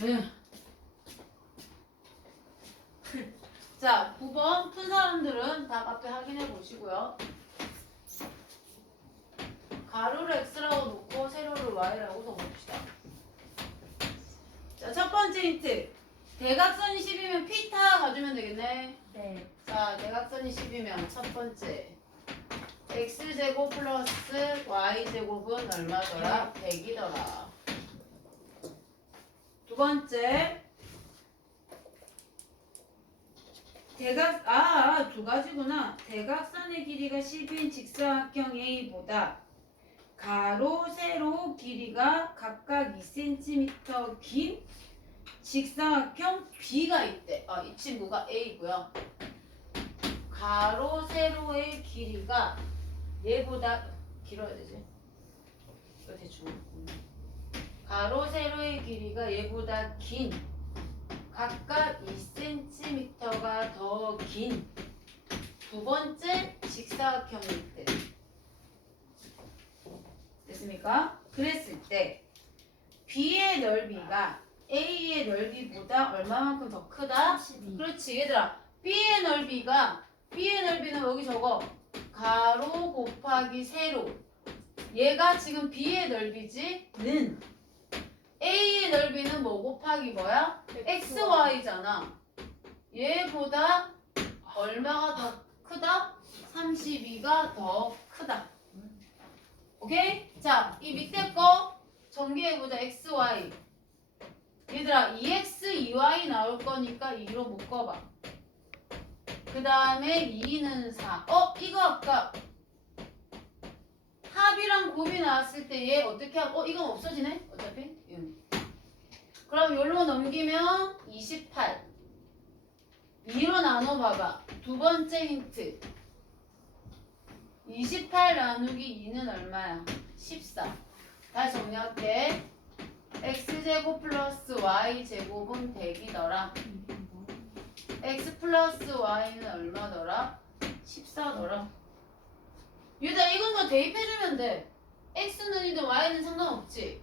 네. 자, 9번 푼 사람들은 답 앞에 확인해 보시고요. 가로를 x라고 놓고 세로를 y라고 적어봅시다. 자, 첫 번째 힌트. 대각선이 10이면 피타 가주면 되겠네. 네. 자, 대각선이 10이면 첫 번째. x제곱 플러스 y제곱은 얼마더라? 100이더라. 두 번째. 대각, 아, 두 가지구나. 대각선의 길이가 10인 직사각형 A보다 가로, 세로 길이가 각각 2cm 긴 직사각형 B가 있대. 아, 이 친구가 A고요. 가로, 세로의 길이가 얘보다 길어야 되지. 대충. 가로, 세로의 길이가 얘보다 긴 각각 2cm가 더 긴 두 번째 직사각형일 때. 됐습니까? 그랬을 때 B의 넓이가 A의 넓이보다 얼마만큼 더 크다? 32. 그렇지 얘들아 B의 넓이가 B의 넓이는 여기 적어 가로 곱하기 세로 얘가 지금 B의 넓이지 는 A의 넓이는 뭐 곱하기 뭐야? XY잖아 얘보다 얼마가 더 크다? 32가 더 크다 오케이? 자 이 밑에 거 전개해보자 XY 얘들아 2x, 2y 나올 거니까 2로 묶어봐. 그 다음에 2는 4. 어? 이거 아까 합이랑 곱이 나왔을 때 얘 어떻게 하고 어? 이건 없어지네? 어차피 응. 그럼 여기로 넘기면 28 2로 나눠봐봐. 두 번째 힌트 28 나누기 2는 얼마야? 14 다시 정리할게 x제곱 플러스 y제곱은 100이더라. x 플러스 y는 얼마더라? 14더라. 얘들아 이것만 대입해주면 돼. x는 이든 y는 상관없지.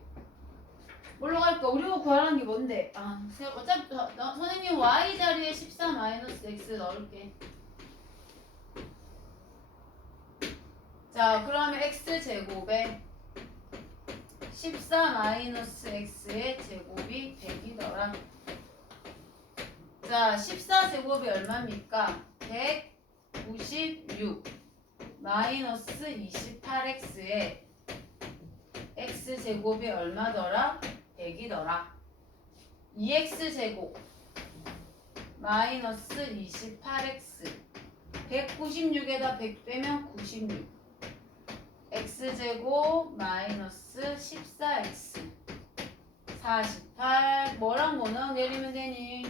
뭘로 갈까? 우리가 구하라는 게 뭔데? 아, 세- 어차피 저- 너- 선생님 y 자리에 14 마이너스 x 넣을게. 자, 그러면 x 제곱에 14 마이너스 x의 제곱이 100이더라. 자, 14 제곱이 얼마입니까? 196 마이너스 28x의 x 제곱이 얼마더라? 100이더라. 2x 제곱 마이너스 28x 196에다 100 빼면 96 x제곱 마이너스 14x 48 뭐랑 뭐랑 내리면 되니?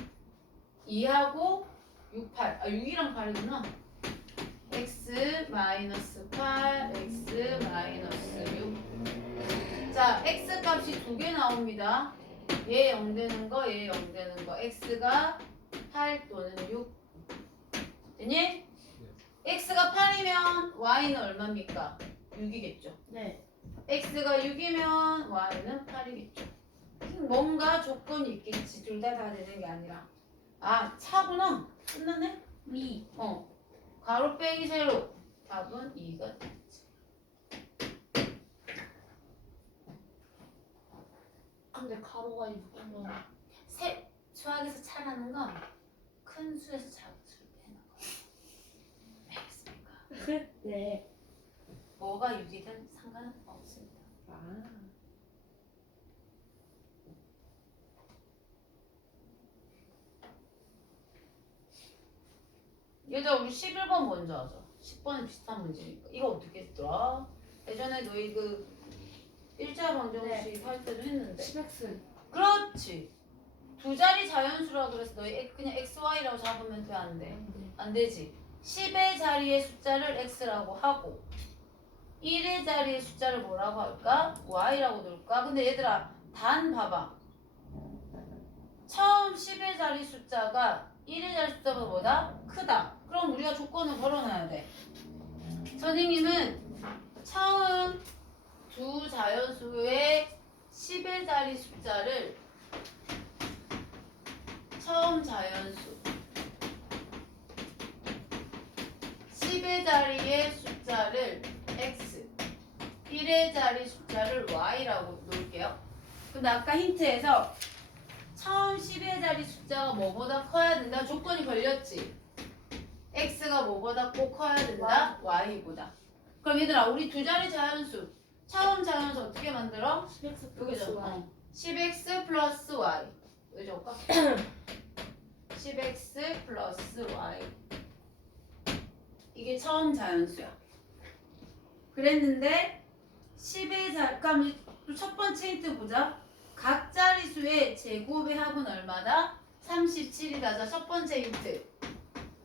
2하고 6, 8. 아 6이랑 8이구나 x 마이너스 8 x 마이너스 6 자, x 값이 두 개 나옵니다 얘 0 되는 거, 얘 0 되는 거 x가 8 또는 6 되니? x가 8이면 y는 얼마입니까? 6이겠죠. 네. x가 6이면 y는 8이겠죠. 뭔가 조건이 있겠지. 둘 다 다 되는 게 아니라. 아, 차구나. 끝났네? 미. 어. 가로 빼기 세로. 답은 2가 되겠지. 근데 가로가 6이면 세, 수학에서 차라는 건 큰 수에서 작은 수를 빼는 거. 알겠습니까? 네. 뭐가 6이든 상관없습니다. 아. 얘들아 우리 11번 먼저 하자 10번은 비슷한 문제니까 이거 어떻게 했더라? 예전에 너희 그 일자 방정식 할 때도 했는데 10x. 그렇지 두 자리 자연수라 그래서 너희 X- 그냥 xy라고 잡으면 돼 안 돼? 네. 안 되지 10의 자리의 숫자를 x라고 하고 1의 자리의 숫자를 뭐라고 할까? y라고 놓을까? 근데 얘들아 단 봐봐 처음 10의 자리 숫자가 1의 열세제곱보다 크다. 그럼 우리가 조건을 걸어놔야 돼. 선생님은 처음 두 자연수의 10의 자리 숫자를 처음 자연수 10의 자리의 숫자를 x 1의 자리 숫자를 y라고 놓을게요. 근데 아까 힌트에서 처음 10의 자리 숫자가 뭐보다 커야 된다 조건이 걸렸지. x가 뭐보다 꼭 커야 된다 y보다. 그럼 얘들아 우리 두 자리 자연수 처음 자연수 어떻게 만들어? 10x 플러스 여기죠. y. 어. 10x 플러스 y. 여기 적을까? 10x 플러스 y. 이게 처음 자연수야. 그랬는데 10의 자, 그럼 이첫 번째 힌트 보자. 각 자리수의 제곱의 합은 얼마다? 37이다. 자, 첫 번째 힌트.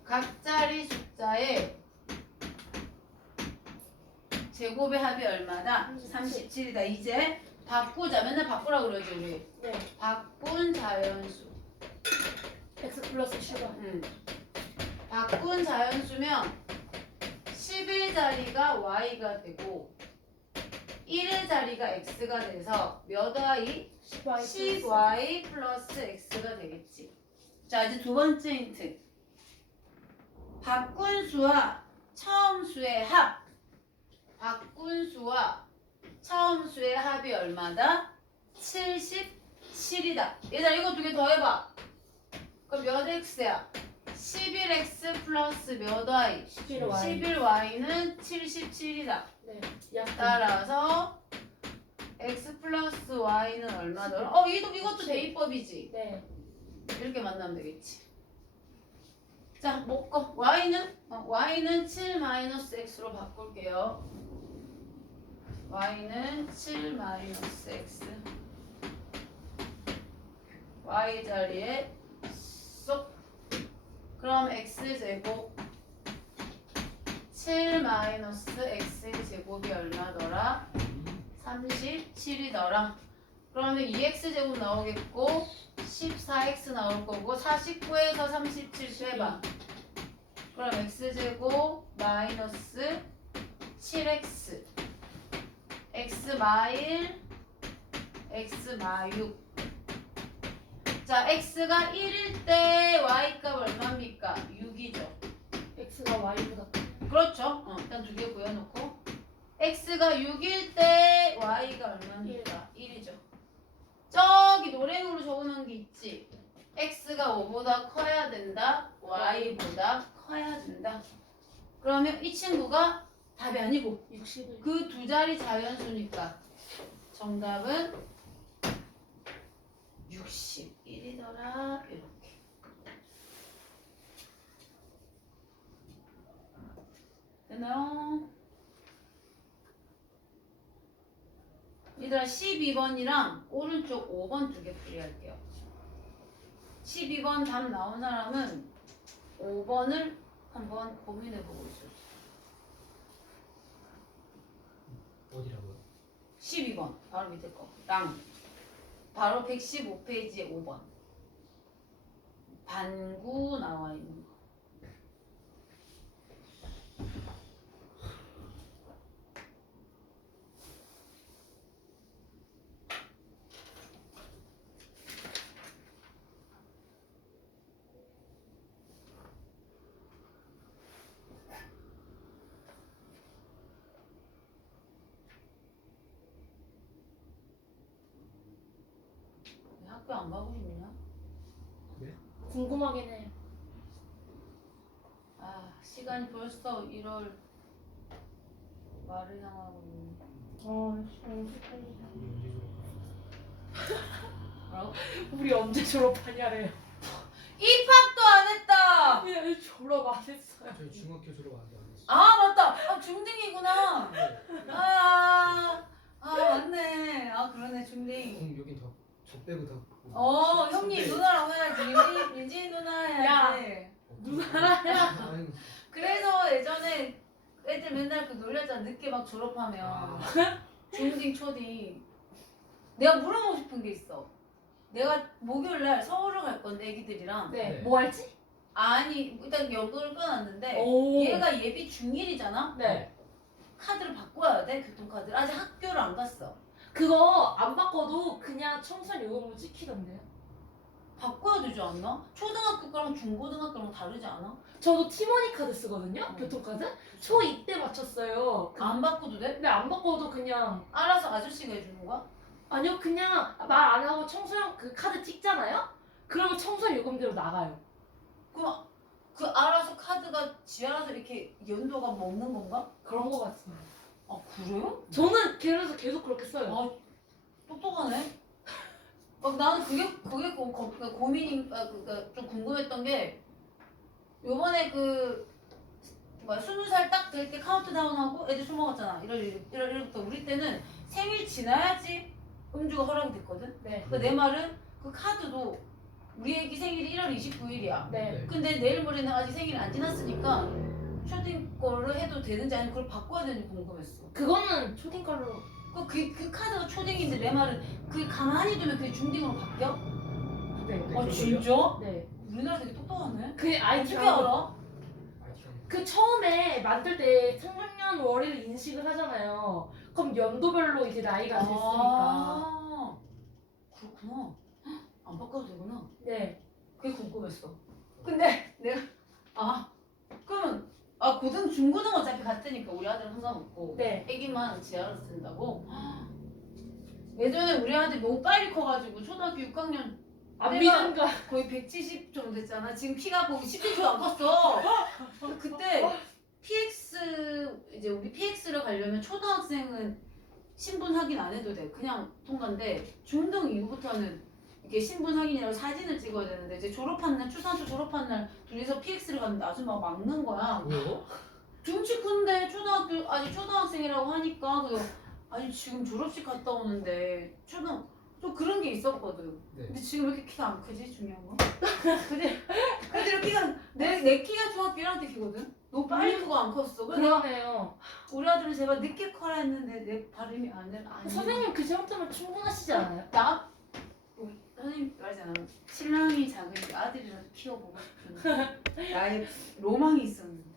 각 자리 숫자의 제곱의 합이 얼마다? 37 이다. 이제 바꾸자. 맨날 바꾸라 그러지 우리. 네. 바꾼 자연수. x 플러스 7y. 음. 바꾼 자연수면 10의 자리가 y가 되고 1의 자리가 x가 돼서 몇 y? 10y. 10y 플러스 x가 되겠지. 자 이제 두 번째 힌트. 바꾼 수와 처음 수의 합. 바꾼 수와 처음 수의 합이 얼마다? 77이다. 얘들아 이거 두 개 더 해봐. 그럼 몇 x야? 11x 플러스 몇 y? 11y. 11y는 77이다. 네. 약. 따라서 x 플러스 y는 얼마더라? 어 이도 이것도 대입법이지. 네. 이렇게 만나면 되겠지. 자 먹고 y는 어, y는 7 마이너스 x로 바꿀게요. y는 7 마이너스 x. y 자리에 쏙. 그럼 x 제곱 7 마이너스 x 제곱이 얼마더라? 37이더라. 그러면 2x 제곱 나오겠고 14x 나올 거고 49에서 37 빼봐. 그럼 x 제곱 마이너스 7x x 마일 x 마육 자 x가 1일 때 y 값 얼마입니까? 6이죠. x가 y보다 그렇죠. 어, 일단 두 개 구해놓고 x가 6일 때 y가 얼마입니까? 1이죠. 저기 노랭으로 적어놓은 게 있지. x가 5보다 커야 된다. y보다 커야 된다. 그러면 이 친구가 답이 아니고 60을. 그 두 자리 자연수니까 정답은 61이더라. 이렇게. 되나요? 얘들아 12번이랑 오른쪽 5번 두 개 풀이할게요. 12번 답 나온 사람은 5번을 한번 고민해보고 있어요. 어디라고요? 12번 바로 밑에 거 랑 바로 115페이지에 5번 반구 나와 있는 거. 왜 학교 안 가고 싶냐? 궁금하긴 해. 아 시간이 벌써 1월 말을 향하고 있네. 어? 뭐라고? 우리 언제 졸업하냐래요. 입학도 안 했다. 왜 졸업 안 했어요? 저희 중학교 졸업 아직 안 했어요. 아 맞다. 아 중딩이구나. 네. 아, 아 맞네. 아 그러네 중딩. 그럼 여긴 다저 빼고 다. 어 선배. 형님 누나라고 해야지. 유진, 유진 누나 해야지. 누나야. 아유, 그래서 예전에 애들 맨날 그 놀렸잖아. 늦게 막 졸업하면 아, 중딩 초딩. 내가 물어보고 싶은 게 있어. 내가 목요일 날 서울을 갈 건데 애기들이랑. 네. 네. 뭐 할지? 아니 일단 연금을 끊었는데 오. 얘가 예비 중1이잖아. 네. 카드를 바꿔야 돼 교통카드를. 아직 학교를 안 갔어. 그거 안 바꿔도 그냥 청소년 요금으로 찍히던데요. 바꿔야 되지 않나? 초등학교 거랑 중고등학교랑 다르지 않아? 저도 티머니 카드 쓰거든요. 어. 교통카드. 초2 때 맞췄어요. 그- 안 바꿔도 돼? 근데 안 바꿔도 그냥 알아서 아저씨가 해주는 거야? 아니요 그냥 말 안 하고 청소년 그 카드 찍잖아요. 그러면 청소년 요금대로 나가요. 그럼 그 알아서 카드가 지 알아서 이렇게 연도가 먹는 건가? 그런 거 같습니다. 아 그래요? 저는 그래서 계속 그렇게 써요. 아 똑똑하네. 막 나는 그게 그게 고, 고, 그 고민이 아, 그니까 좀 궁금했던 게 요번에 그 뭐야 스무 살 딱 될 때 카운트다운하고 애들 술 먹었잖아. 이럴 일 이럴 일부터 우리 때는 생일 지나야지 음주가 허락이 됐거든. 네. 그내 말은 그 카드도 우리 애기 생일이 1월 29일이야. 네. 근데 내일 모레는 아직 생일이 안 지났으니까 초딩 거를 해도 되는지 아니면 그걸 바꿔야 되는지 궁금했어. 그거는 초딩 걸로. 그, 그, 그 카드가 초딩인데 내 말은 그 가만히 두면 그게 중딩으로 바뀌어? 네. 아 진짜? 네. 우리나라 되게 똑똑하네. 그 아이 어떻게 알아? 알아? 그 처음에 만들 때 청소년 월일을 인식을 하잖아요. 그럼 연도별로 이제 나이가 됐으니까. 아 그렇구나. 헉, 안 바꿔도 되구나. 네. 그게 궁금했어. 근데 아아 고등 중고등 어차피 같으니까 우리 아들은 상관없고 네. 애기만 지하로 쓴다고. 예전에 우리 아들 너무 빨리 커가지고 초등학교 6학년 안 내가- 믿은가? 거의 170 정도 됐잖아. 지금 키가 거의 10cm 안 컸어. 그때 PX 이제 우리 PX를 가려면 초등학생은 신분 확인 안 해도 돼. 그냥 통과인데 중등 이후부터는 이게 신분 확인이라고 사진을 찍어야 되는데 이제 졸업한 날 추산초 졸업한 날 둘이서 PX를 갔는데 아줌마가 막는 거야. 왜요? 등치 큰데 초등학교 아직 초등학생이라고 하니까 그래서 아니 지금 졸업식 갔다 오는데 초등 좀 그런 게 있었거든. 네. 근데 지금 왜 이렇게 키가 안 크지 중요한 거? 근데 근데 이렇게 키가 내, 내 키가 중학교 1학년 때 키거든. 너무 빨리 크고 안 컸어. 내가 그러네요. 우리 아들은 제발 늦게 커라 했는데 내 발음이 안 돼. 선생님 그 정도면 충분하시지 않아요? 나 선생님 말잖아. 신랑이 작은데 아들이라도 키워보고 싶은 나의 로망이 있었는데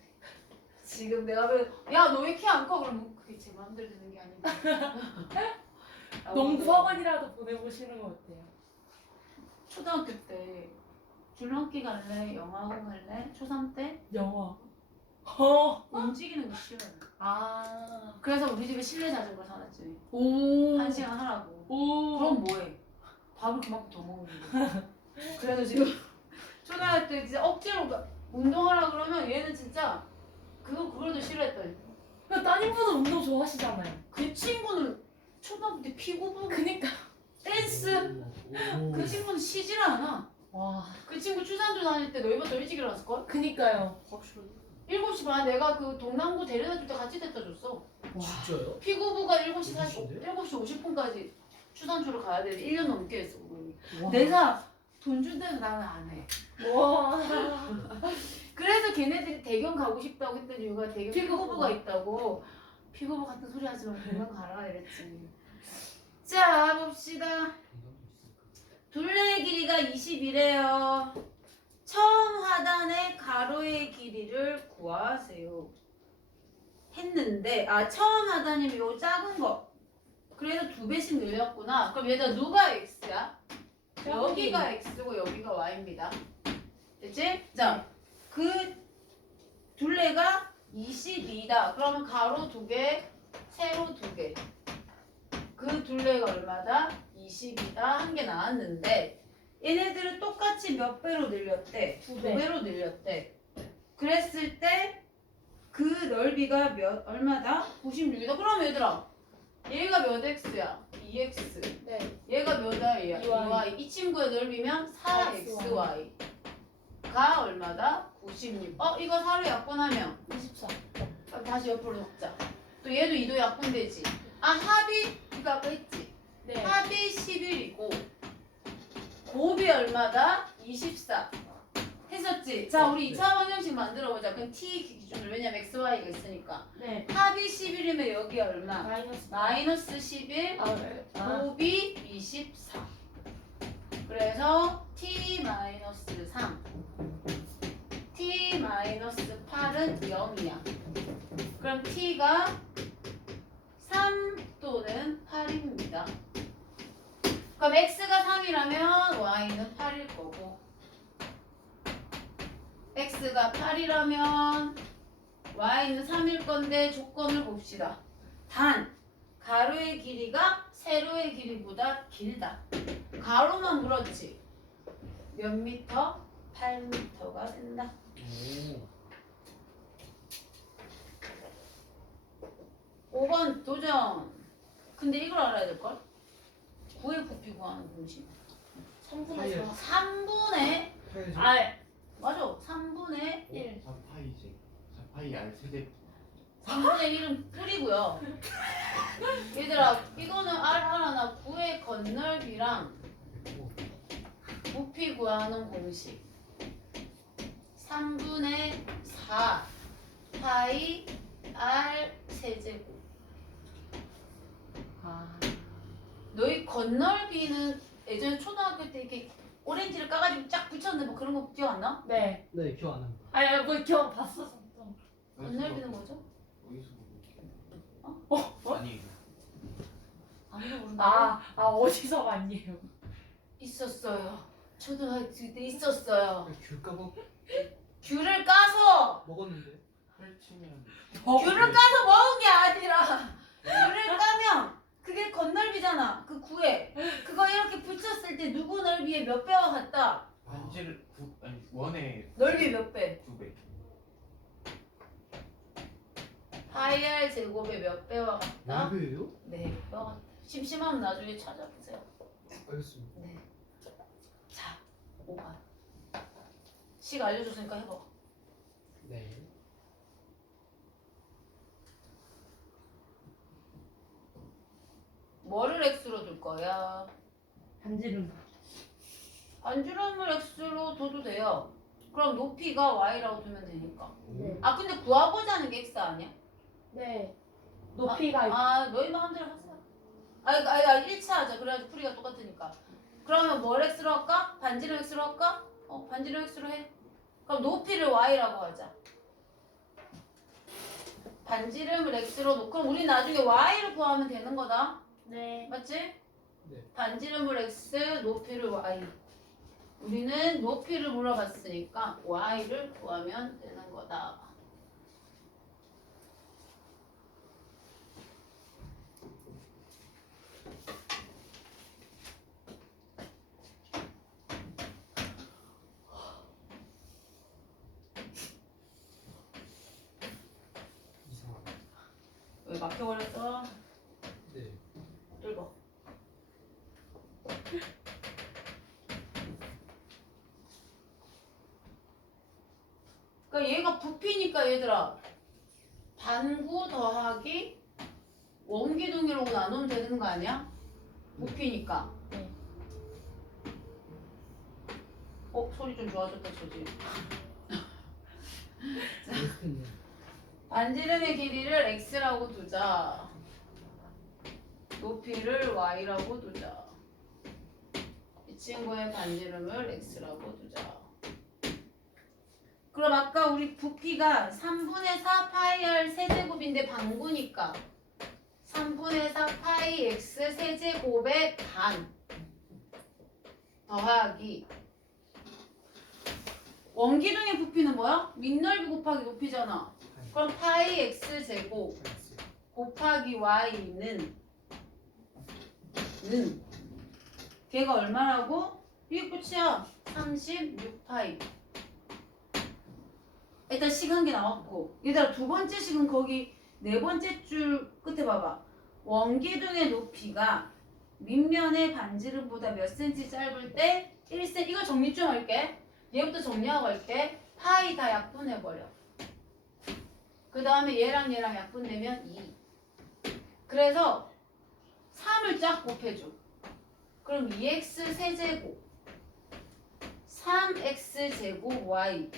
지금 내가 왜야너 왜 키 안 커? 그러면 그게 제 마음대로 되는 게 아닌데. 농구 학원이라도 보내보시는 거 어때요? 초등학교 때 줄넘기 갈래? 영화학원 갈래? 초3 때 영화. 어. 움직이는 거 싫어요. 아. 그래서 우리 집에 실내 자전거 사놨지. 오. 한 시간 하라고. 오. 그럼 뭐해? 밥을 그만큼 더 먹는데. 그래도 지금 초등학교 때 진짜 억지로 가- 운동하라 그러면 얘는 진짜 그거 그걸도 싫어했더니 그 따님분은 운동 좋아하시잖아요. 그 친구는 초등학교 때 피구부 그니까. 댄스 그 친구는 쉬질 않아. 와. 그 친구 추산조 다닐 때 너희보다 일찍 일어났을걸? 그니까요. 7시 반 내가 그 동남구 데려다 줄 때 같이 데려다 줬어. 진짜요? 피구부가 7시 40, 일곱시인데요? 7시 50분까지 추산초를 가야 되는데 1년 넘게 했어. 내가 돈 준다면 나는 안 해. 와. 그래서 걔네들이 대경 가고 싶다고 했던 이유가 대경 피구부가. 피구부가 있다고. 피구부 같은 소리 하지 말고 대경 가라 이랬지. 자 봅시다. 둘레의 길이가 20이래요. 처음 하단의 가로의 길이를 구하세요. 했는데 아 처음 하단이면 요 작은 거. 그래서 두 배씩 늘렸구나. 그럼 얘가 누가 x야? 여기가 x고 여기가 y입니다. 됐지? 자, 그 둘레가 22다. 그러면 가로 두 개, 세로 두 개. 그 둘레가 얼마다? 20이다. 한 개 나왔는데 얘네들은 똑같이 몇 배로 늘렸대? 두두 배. 배로 늘렸대. 그랬을 때 그 넓이가 몇 얼마다? 96이다. 그럼 얘들아 얘가 몇 x야? 2x. 네. 얘가 몇 y야? 2y. 2y. 이 친구의 넓이면 4xy. 가 얼마다? 96. 어 이거 4로 약분하면 24. 그럼 다시 옆으로 적자. 또 얘도 2도 약분되지. 아 합이 이거 아까 했지. 네. 합이 11이고 곱이 얼마다? 24. 했었지. 자 우리 네. 2차 방정식 만들어 보자. 그럼 t 기준으로 왜냐면 x, y가 있으니까. 네. 합이 11이면 여기 얼마? 마이너스. 마이너스 11. 아, 네. 아. 곱이 24. 그래서 t 마이너스 3. t 마이너스 8은 0이야. 그럼 t가 3 또는 8입니다. 그럼 x가 3이라면 y는 8일 거고 x가 8이라면 y는 3일 건데 조건을 봅시다. 단 가로의 길이가 세로의 길이보다 길다. 가로만 물었지. 몇 미터? 8미터가 된다. 오. 5번 도전. 근데 이걸 알아야 될걸? 9의 부피 구하는 공식. 3분의 4. 3분의 해야지. 아, 맞아. 3분의 1. 4파이제 4파이 알 세제 3분의 1은 뿌리고요. 얘들아, 이거는 R 하나 9의 건널비랑 오. 부피 구하는 공식. 3분의 4 파이 R 세제곱. 아. 너희 건널비는 예전에 초등학교 때 이렇게 오렌지를 까가지고 쫙 붙였는데 뭐 그런 거 기억 안 나? 네. 네 기억 안 납니다. 아니, 뭐 기억 봤었어. 좀. 건널비는 뭐죠? 어디서 어? 어? 어? 아니 아무도 모른다. 아, 아 어디서 봤니요? 있었어요. 초등학교 때 있었어요. 귤 까먹 귤을 까서 먹었는데. 펼치면 귤을 까서 먹은 게 아니라 귤을 까면 그게 건널비잖아. 그 구에 그거 이렇게 붙였을 때 누구 넓이의 몇 배와 같다. 반지를 구 아니 원의 넓이 몇 배? 두 배. 파이 r 제곱의 몇 배와 같다? 왜요? 네, 배와 같다. 심심하면 나중에 찾아보세요. 알겠습니다. 네. 자, 5번. 식 알려줬으니까 해봐. 네. 뭐를 x로 둘 거야? 반지름. 반지름을 x로 둬도 돼요. 그럼 높이가 y라고 두면 되니까. 네. 아 근데 구하고자 하는 게 x 아니야? 네. 높이가 아 너희 마음대로 하세요. 아니 아니 아니 1차 하자. 그래야지 풀이가 똑같으니까. 그러면 뭘 x로 할까? 반지름 x로 할까? 어 반지름 x로 해. 그럼 높이를 y라고 하자. 반지름을 x로 놓고 그럼 우리 나중에 y를 구하면 되는 거다. 네. 맞지? 네. 반지름을 x, 높이를 y. 우리는 높이를 물어봤으니까 y를 구하면 되는 거다. 왜 막혀버렸어? 네. 읽어. 그러니까 얘가 부피니까 얘들아 반구 더하기 원기둥이라고 나누면 되는 거 아니야? 부피니까. 네. 어 소리 좀 좋아졌다. 레스트님. 반지름의 길이를 x라고 두자. 높이를 y라고 두자. 이 친구의 반지름을 x라고 두자. 그럼 아까 우리 부피가 3분의 4 파이 r 세제곱인데 반구니까 3분의 4 파이 x 세제곱의 반 더하기 원기둥의 부피는 뭐야? 밑넓이 곱하기 높이잖아. 그럼 파이 x 제곱. 곱하기 y는 는 걔가 얼마라고? 이게 끝이야. 36파이. 일단 시간 게 나왔고 얘들아 두 번째 식은 거기 네 번째 줄 끝에 봐봐. 원기둥의 높이가 밑면의 반지름보다 몇 센치 짧을 때 1cm 이거 정리 좀 할게. 얘부터 정리하고 할게. 파이 다 약분해버려. 그 다음에 얘랑 얘랑 약분되면 2. 그래서 3을 쫙 곱해줘. 그럼 2x 세제곱 3x 제곱 y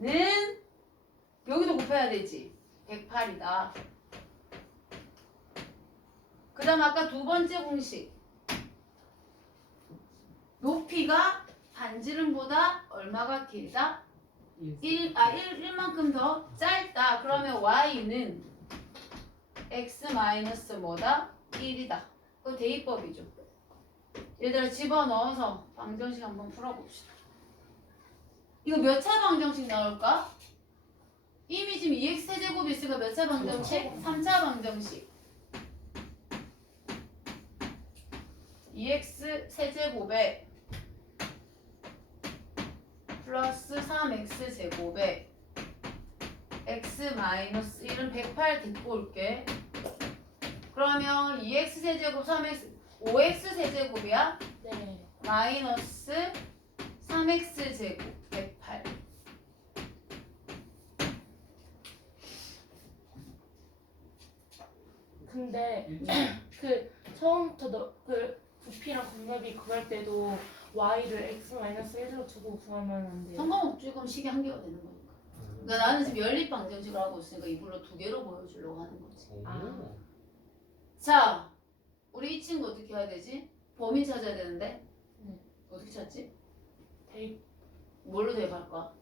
는 여기도 곱해야 되지. 108이다. 그 다음 아까 두 번째 공식. 높이가 반지름보다 얼마가 길다? 1, 아, 1, 1만큼 더 짧다. 그러면 y는 x 마이너스 뭐다? 1이다. 그거 대입법이죠. 얘들아 집어넣어서 방정식 한번 풀어봅시다. 이거 몇 차 방정식 나올까? 이미 지금 2x 세제곱이 있으니까 몇 차 방정식? 3차 방정식. 2x 세제곱에 플러스 3x 제곱에 x 마이너스 1은 108 듣고 올게. 그러면 2x 세제곱 3x 5x 세제곱이야? 네. 마이너스 3x 제곱 108. 근데 그 처음부터 너, 그 부피랑 건너비 구할 때도 y를 x 마이너스 1로 주고 구하면 안 돼요. 상관없지 그럼 식이 한 개가 되는 거니까. 그러니까 나는 지금 연립 방정식을 하고 있으니까 이걸로 두 개로 보여주려고 하는 거지. 아. 자, 우리 이 친구 어떻게 해야 되지? 범위 찾아야 되는데 네. 어떻게 찾지? 대입 뭘로 대입할까?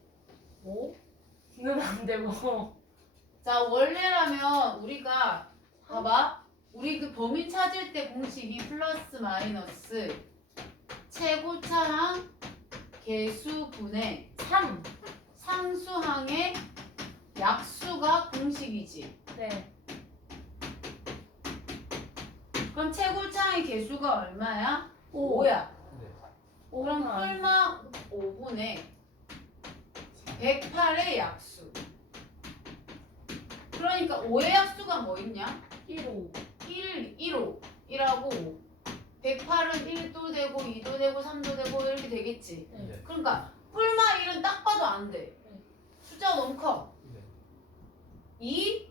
5는 안 되고 자, 원래라면 우리가 봐봐. 우리 그 범위 찾을 때 공식이 플러스 마이너스 최고차항 개수분의 3. 상수항의 약수가 공식이지. 네. 그럼 최고차항의 개수가 얼마야? 5. 5야. 네. 그럼 꿀마 5분의 108의 약수. 그러니까 5의 약수가 뭐 있냐? 1호. 1, 1호, 1하고 108은 1도 되고 2도 되고 3도 되고 이렇게 되겠지. 네. 그러니까 뿔마 1은 딱 봐도 안 돼. 네. 숫자가 너무 커. 네. 2,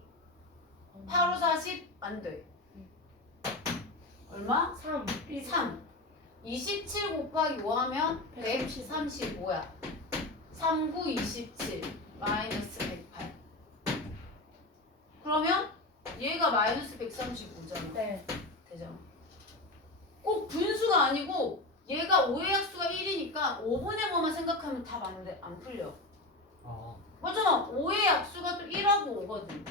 8, 5, 40, 안 돼. 얼마? 3. 1. 3. 27 곱하기 5 하면 135야. 3, 9, 27. 마이너스 108. 그러면 얘가 마이너스 135잖아. 네. 되잖아. 꼭 분수가 아니고 얘가 5의 약수가 1이니까 5분의 5만 생각하면 답 안 돼. 안 풀려. 아. 맞잖아. 5의 약수가 또 1하고 5거든.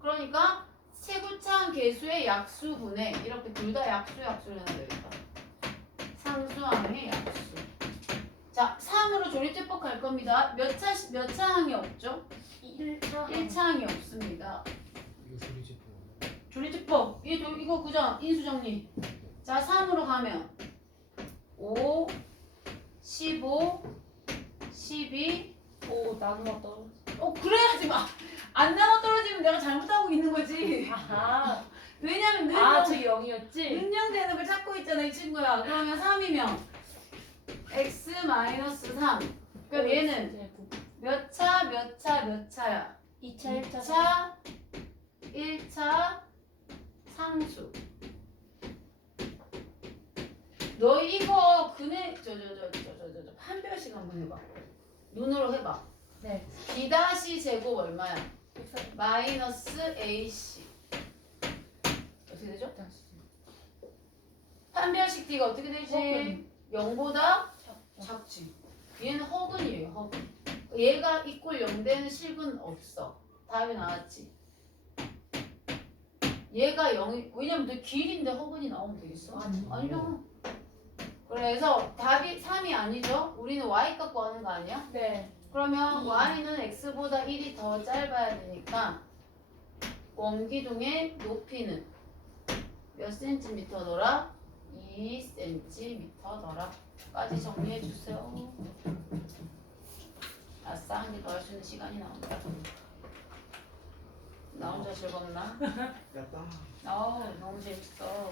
그러니까 최고차항 개수의 약수분의 이렇게 둘 다 약수 약수를 해야 되겠다. 상수항의 약수. 자, 3으로 조립제법 갈 겁니다. 몇 차, 몇 차항이 없죠? 1차. 1차항이 없습니다. 이거 소리 짓고. 조립제법. 이거, 이거 그죠? 인수정리. 자, 3으로 가면 5, 15, 12. 5 나누어 떨어져. 어, 그래야지 마. 안 나와 떨어지면 내가 잘못하고 있는 거지. 아하. 왜냐면 늘 아, 저 0이었지? 능량되는 걸 찾고 있잖아, 이 친구야. 그러면 3이면 x 마이너스 3. 그럼 얘는 몇 차, 몇 차, 몇 차야? 2차, 1차. 2차, 1차, 상수. 너 이거 그네 저저 저 저 저 저 판별식 한번 해봐. 눈으로 해봐. 네. b 다시 제곱 얼마야? 140. 마이너스 ac. 어떻게 되죠? 판별식 d가 어떻게 되지? 허근. 0보다 작지. 얘는 허근이에요, 허근. 얘가 이꼴 0 되는 식은 없어. 답이 나왔지. 얘가 0이, 왜냐면 너 길인데 허근이 나오면 되겠어? 아니. 아니잖아. 그래서 답이 3이 아니죠? 우리는 y 갖고 하는 거 아니야? 네. 그러면 y는 x보다 1이 더 짧아야 되니까 원기둥의 높이는 몇 센티미터더라? 2cm더라. 까지 정리해 주세요. 아싸 한 개 더 할 수 있는 시간이 나온다. 나 혼자 즐겁나? 아우 너무 재밌어.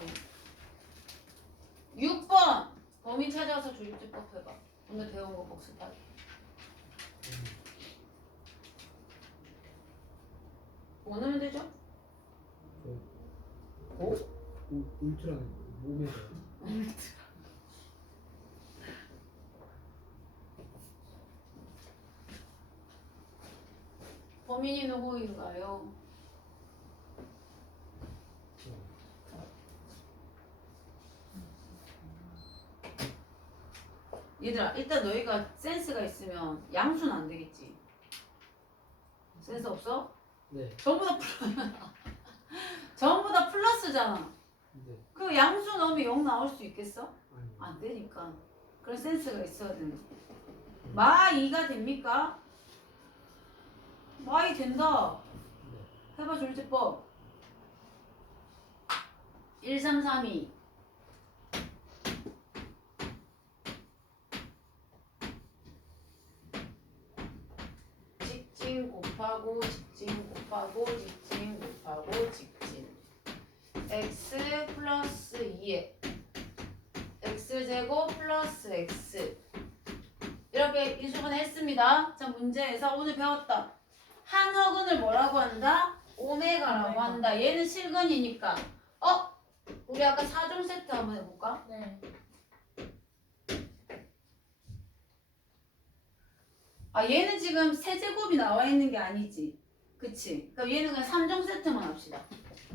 6번 범위 찾아서 조립제법 해봐. 오늘 배운 거 복습하기. 뭐 넣으면 되죠? 오? 울트라는 몸에서. 범인이 누구인가요? 얘들아 일단 너희가 센스가 있으면 양수는 안 되겠지. 센스 없어? 네. 전부 다플 전부 다 플러스잖아. 네. 그 양수 넣으면 0 나올 수 있겠어? 안 되니까. 그런 센스가 있어야 되는 거. 마 2가 됩니까? 마이 된다. 네. 해봐 졸제법. 1, 3, 3, 2. 직진 곱하고 직진 곱하고 직진 곱하고 직진. X 플러스 2에 x제곱 플러스 x 이렇게 인수분해 했습니다. 자 문제에서 오늘 배웠다. 한 허근을 뭐라고 한다? 오메가라고 오메가. 한다. 얘는 실근이니까. 어? 우리 아까 4종 세트 한번 해볼까? 네. 아 얘는 지금 세제곱이 나와 있는 게 아니지. 그치? 그럼 얘는 그냥 3종 세트만 합시다.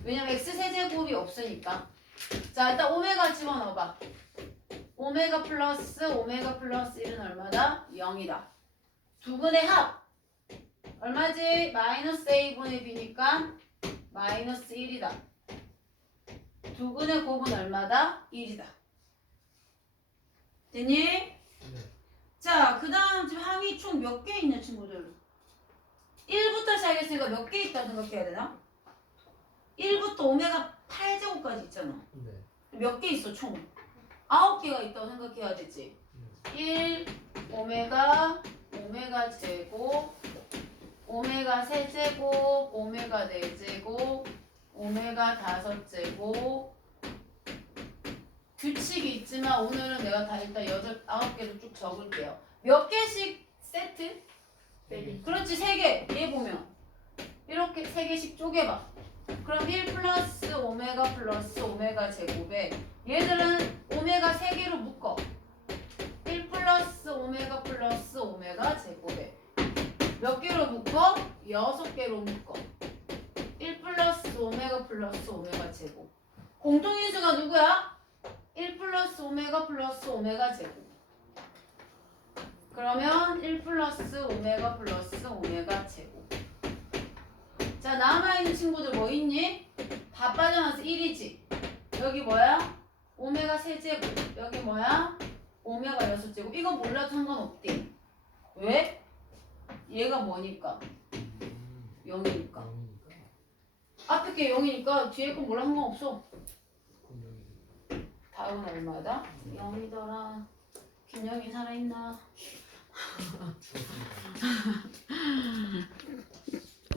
왜냐면 x 세제곱이 없으니까. 자 일단 오메가 집어넣어봐. 오메가 플러스 오메가 플러스 1은 얼마다? 0이다. 두 근의 합. 얼마지? 마이너스 a분의 b니까 마이너스 1이다. 두 근의 곱은 얼마다? 1이다. 됐니? 네. 자, 그 다음 지금 항이 총 몇 개 있냐, 친구들? 1부터 시작했으니까 몇 개 있다고 생각해야 되나? 1부터 오메가 8제곱까지 있잖아. 네. 몇 개 있어, 총? 9개가 있다고 생각해야 되지. 네. 1, 오메가, 오메가 제곱, 오메가 세제곱, 오메가 네제곱, 오메가 다섯 제곱. 규칙이 있지만 오늘은 내가 다 일단 여덟, 아홉 개로 쭉 적을게요. 몇 개씩 세트? 네. 그렇지, 세 개. 얘 보면. 이렇게 세 개씩 쪼개봐. 그럼 1 플러스 오메가 플러스 오메가 제곱에 얘들은 오메가 세 개로 묶어. 1 플러스 오메가 플러스 오메가 제곱에 몇 개로 묶어? 여섯 개로 묶어. 1 플러스 오메가 플러스 오메가 제곱. 공통인수가 누구야? 1 플러스 오메가 플러스 오메가 제곱. 그러면 1 플러스 오메가 플러스 오메가 제곱. 자, 남아있는 친구들 뭐 있니? 다 빠져나와서 1이지. 여기 뭐야? 오메가 세제곱. 여기 뭐야? 오메가 6제곱. 이거 몰라도 상관없대. 왜? 얘가 뭐니까? 음. 0이니까. 0이니까. 앞에 게 0이니까 뒤에 건 몰라 상관없어. 다음은 얼마다? 0이더라. 김영이 살아있나? 0이 죽었습니다.